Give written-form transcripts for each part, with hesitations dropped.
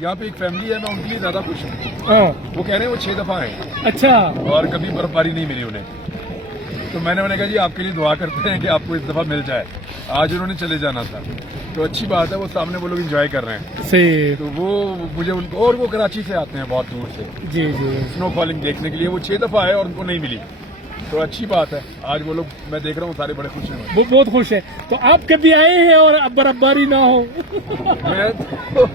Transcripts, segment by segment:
यहाँ पे एक फैमिली है, मैं उनके लिए ज्यादा खुश हूँ। वो कह रहे हैं वो 6 दफा आए अच्छा। और कभी बर्फबारी नहीं मिली उन्हें। तो मैंने कहा जी आपके लिए दुआ करते हैं कि आपको इस दफा मिल जाए। आज उन्होंने चले जाना था, तो अच्छी बात है, वो सामने वो लोग एंजॉय कर रहे हैं। सही। तो वो मुझे उनको, और वो कराची से आते हैं बहुत दूर से जी जी। स्नो फॉलिंग देखने के लिए। वो 6 दफा आए और उनको नहीं मिली, तो अच्छी बात है। आज वो लोग, मैं देख रहा हूँ सारे बड़े खुश हैं। वो बहुत खुश है। तो आप कभी आए हैं और अब बर्फबारी ना हो? मैं तो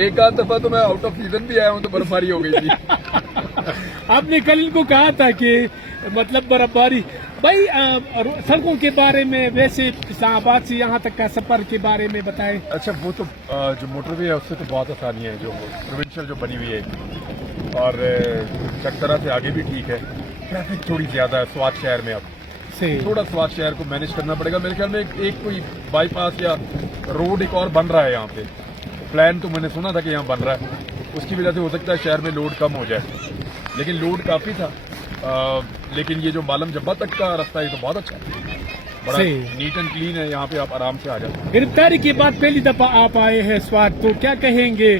एक आध दफा तो मैं आउट ऑफ सीजन भी आया हूँ, तो बर्फबारी हो गई थी। आपने कल इनको कहा था कि मतलब बर्फबारी। भाई सड़कों के बारे में, वैसे इस्लामाबाद से यहाँ तक का सफर के बारे में बताएं। अच्छा, वो तो जो मोटरवे है उससे तो बहुत आसानी है, जो प्रोविंशियल जो बनी हुई है, और चकदरा से आगे भी ठीक है। ट्रैफिक थोड़ी ज्यादा है स्वात शहर में। अब थोड़ा स्वात शहर को मैनेज करना पड़ेगा। मेरे ख्याल में एक कोई बाईपास या रोड एक और बन रहा है यहाँ पे। प्लान तो मैंने सुना था कि यहाँ बन रहा है, उसकी वजह से हो सकता है शहर में लोड कम हो जाए, लेकिन लोड काफी था। लेकिन ये जो मालम जब्बा तक का रास्ता है ये तो बहुत अच्छा है, बड़ा नीट एंड क्लीन है। यहाँ पे आप आराम से आ जाते। गिरफ्तारी के बाद पहली दफा आप आए हैं स्वात, तो क्या कहेंगे?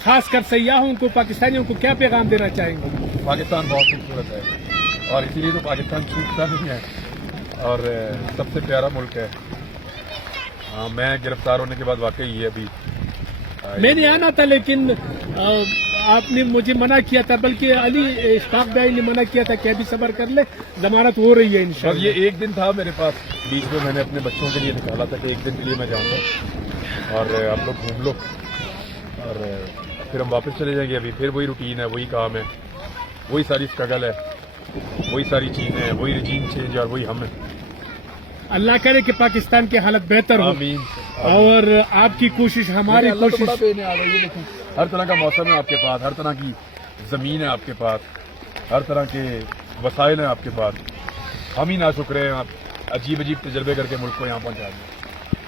खासकर सयाहों को, पाकिस्तानियों को क्या पैगाम देना चाहेंगे? पाकिस्तान बहुत खूबसूरत है और इसीलिए तो पाकिस्तान छूटता नहीं है और सबसे प्यारा मुल्क है। मैं गिरफ्तार होने के बाद वाकई ये अभी मैंने आना था, लेकिन आपने मुझे मना किया था, बल्कि अली इश्ताक भाई ने मना किया था कि अभी सब्र कर ले, जमानत हो रही है इंशाल्लाह। ये एक दिन था मेरे पास बीच में, मैंने अपने बच्चों के लिए निकाला था कि एक दिन के लिए मैं जाऊंगा और आप लोग घूम लो और फिर हम वापस चले जाएंगे। अभी फिर वही रूटीन है, वही काम है, वही सारी स्ट्रगल है, वही सारी चीजें हैं, वही रिजीम चेंज और वही हम है। अल्लाह करे कि पाकिस्तान की हालत बेहतर हो। आमीन। और आपकी कोशिश, हमारी कोशिश। हर तरह का मौसम है आपके पास, हर तरह की जमीन है आपके पास, हर तरह के वसाइल हैं आपके पास। हम ही ना शुक्र हैं, आप अजीब अजीब तजर्बे करके मुल्क को यहाँ पहुँचा दें।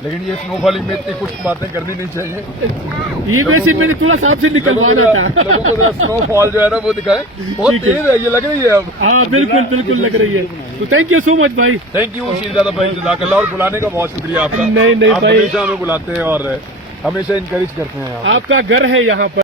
लेकिन ये स्नो फॉलिंग में इतनी कुछ बातें करनी नहीं चाहिए। ये वैसे मैंने थोड़ा सा आपसे निकलवाना था। लोगों को स्नो फॉल जो है ना वो दिखाए, बहुत तेज है, ये लग रही है अब। हाँ बिल्कुल बिल्कुल लग रही है। तो थैंक यू सो मच भाई। थैंक यू शीरजादा भाई, जज़ाकल्लाह। और बुलाने का बहुत शुक्रिया आपका। नहीं आप भाई, हमेशा हमें बुलाते हैं और हमेशा इनकरेज करते हैं। आपका घर है यहाँ पर।